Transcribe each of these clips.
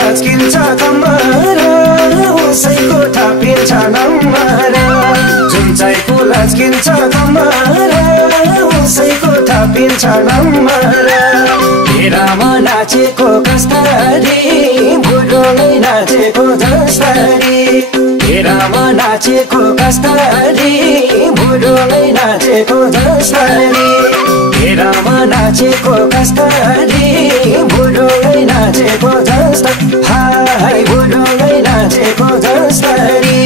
लच्किन्छ कम्मर उसैको थपिन्छ नम्बर जुन चाहिँको लच्किन्छ कम्मर उसैको थपिन्छ नम्बर हेरामा नाचेको कस्तरी बुढोले नाचेको जस्तरी हेरामा नाचेको कस्तरी बुढोले नाचेको जस्तरी हेरामा नाचेको कस्तरी बुढोले नाचेको जस्तरी हाय बुढोले नाचेको जस्तरी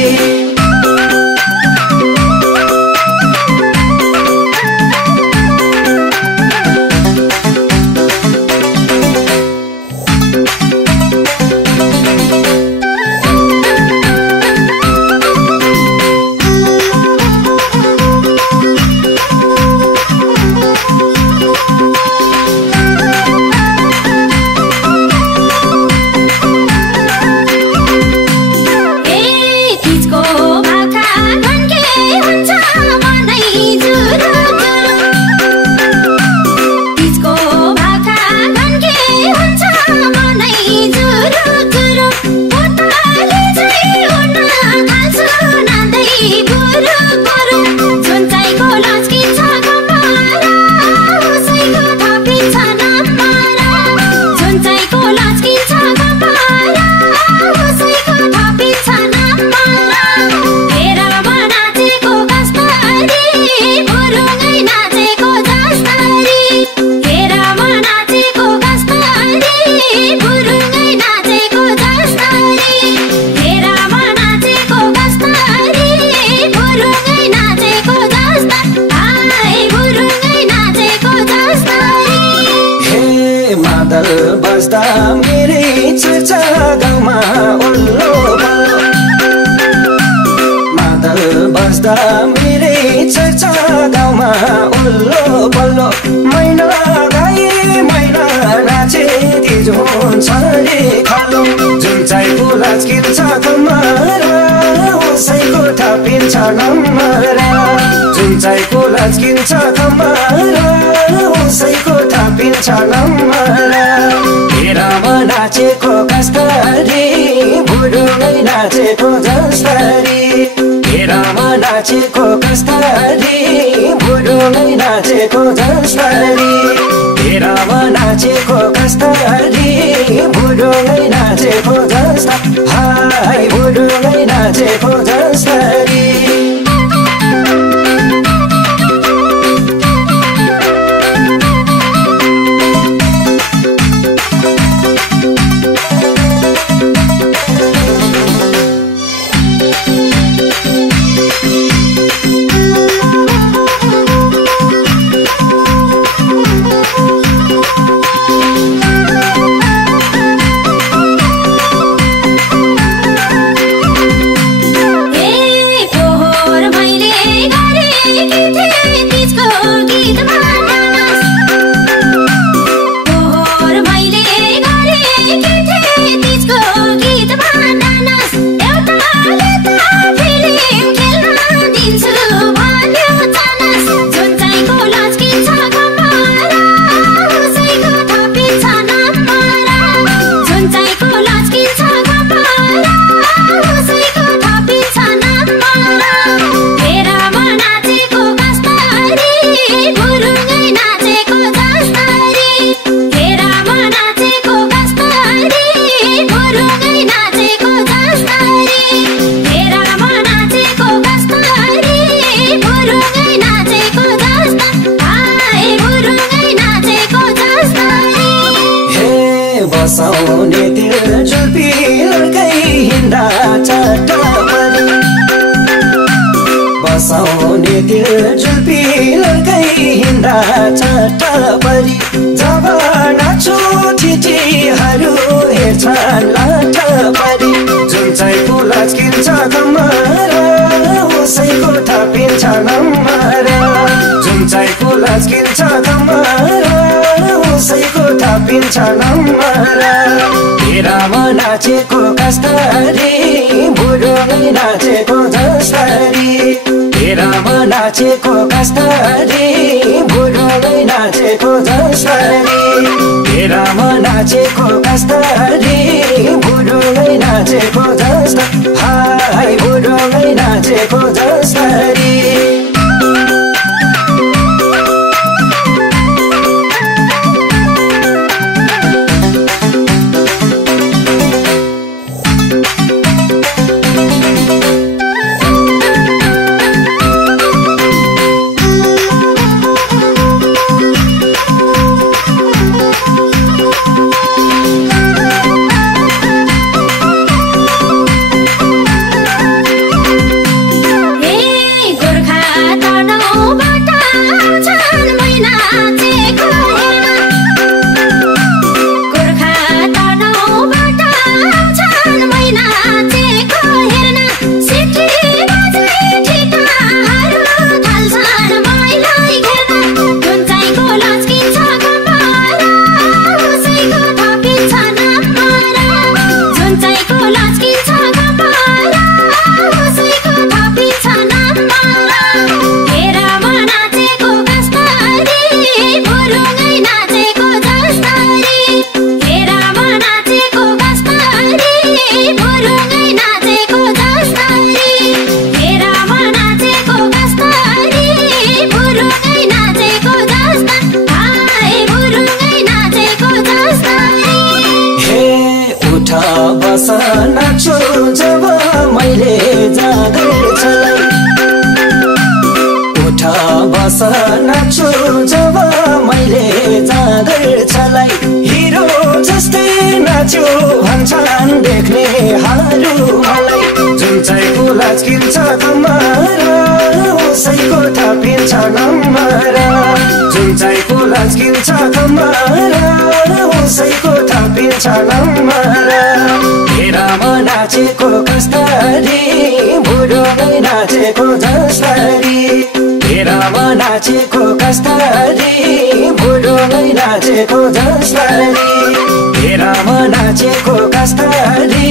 बस्दा मेरै चर्चा गाउँमा ओल्लो पल्लो मादल बस्दा मेरै चर्चा गाउँमा ओल्लो पल्लो मैना गाए मैना नाचे तिजो हुन्छ रे खालो जुन चाहिँको लच्किन्छ कम्मर उसैको थपिन्छ नम्बर जुन चाहिँको लच्किन्छ कम्मर उसैको थपिन्छ नम्बर हेरामा नाचेको कस्तरी बुढोले नाचेको जस्तरी हेरामा नाचेको कस्तरी बुढोले नाचेको जस्तरी हेरामा नाचेको कस्तरी बुढोले नाचेको जस्तरी हाय बुढोले नाचेको जस्तरी बसाउने तिर जुल्पी लड्कै हिँड्दा चट्टपरी बसाउने तिर जुल्पी लड्कै हिँड्दा चट्टपरी जब नाचो ठिटीहरू हेर्छन् लाटपरी जुन चाहिँको लच्किन्छ कम्मर उसैको थपिन्छ नम्बर जुन चाहिँको लच्किन्छ कम्मर उसैको थपिन्छ नम्बर हेरामा नाचेको कस्तरी बुढोले नाचेको जस्तरी हेरामा नाचेको कस्तरी बुढोले नाचेको जस्तरी हेरामा नाचेको कस्तरी नाचेको जस्ता हाय बुढोमै नाचेको जस्तरी नाच्छु जब मैले जागर चलाई उठ बस नाच्छु जब मैले जागर चलाई हिरो जस्तै नाच्यो भन्छन् देख्नेहरू मलाई जुन चाहिँको लाजकिन्छ कम्मर उसैको थपिन्छ नम्बर जुन चाहिँको लाजकिन्छ कम्मर उसैको थपिन्छ नम्बर हेरामा नाचेको कस्तरी बुढोमै नाचेको जस्तरी हेरामा नाचेको कस्तरी बुढोमै नाचेको जस्तरी हेरामा नाचेको कस्तरी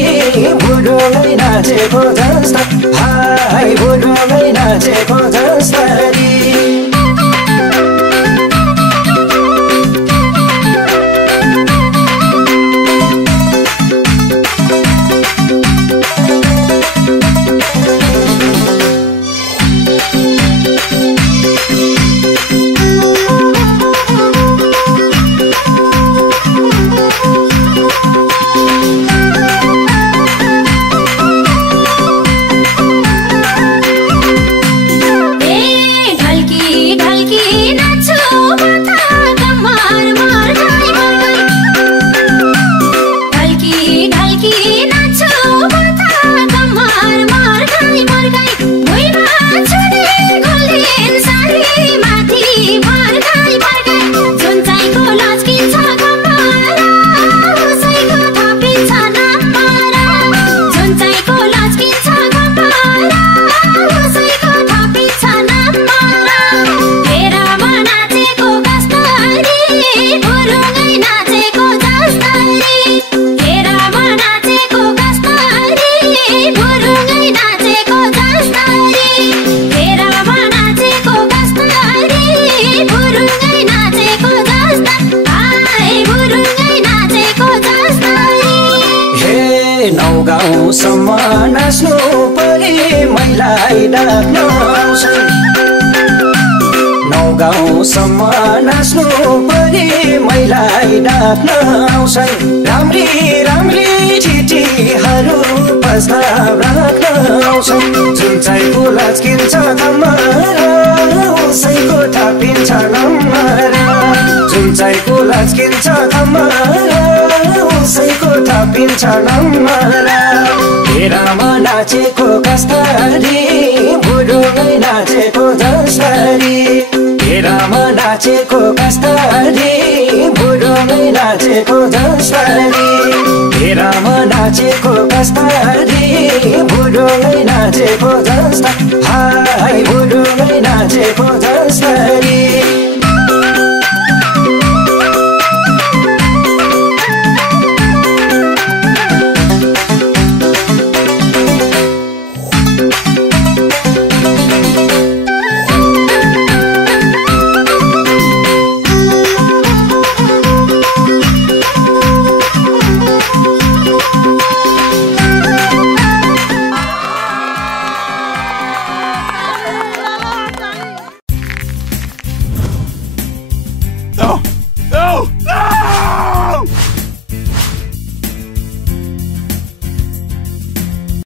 बुढोमै नाचेको जस्ता हाय बुढोमै नाचेको जस्तरी नौगाउँसम्म नाच्नु परे मैलाई डाक्न आउँछन् नौगाउँसम्म नाच्नु परे मैलाई डाक्न आउँछन् राम्री राम्री चिठीहरू प्रस्ताव राख्न आउँछन् जुन चाहिँको लाजकिन्छ कम्मर उसैको थपिन्छ नम्बर जुन चाहिँको लाजकिन्छ कम्मर उसैको थपिन्छ नम्बर हेरामा नाचेको कस्तरी बुढोमै नाचेको जस्तरी हेरामा नाचेको कस्तरी बुढोमै नाचेको जस्तरी हेरामा नाचेको कस्तरी बुढोमै नाचेको जस्ता हाय बुढोमै नाचेको जस्तरी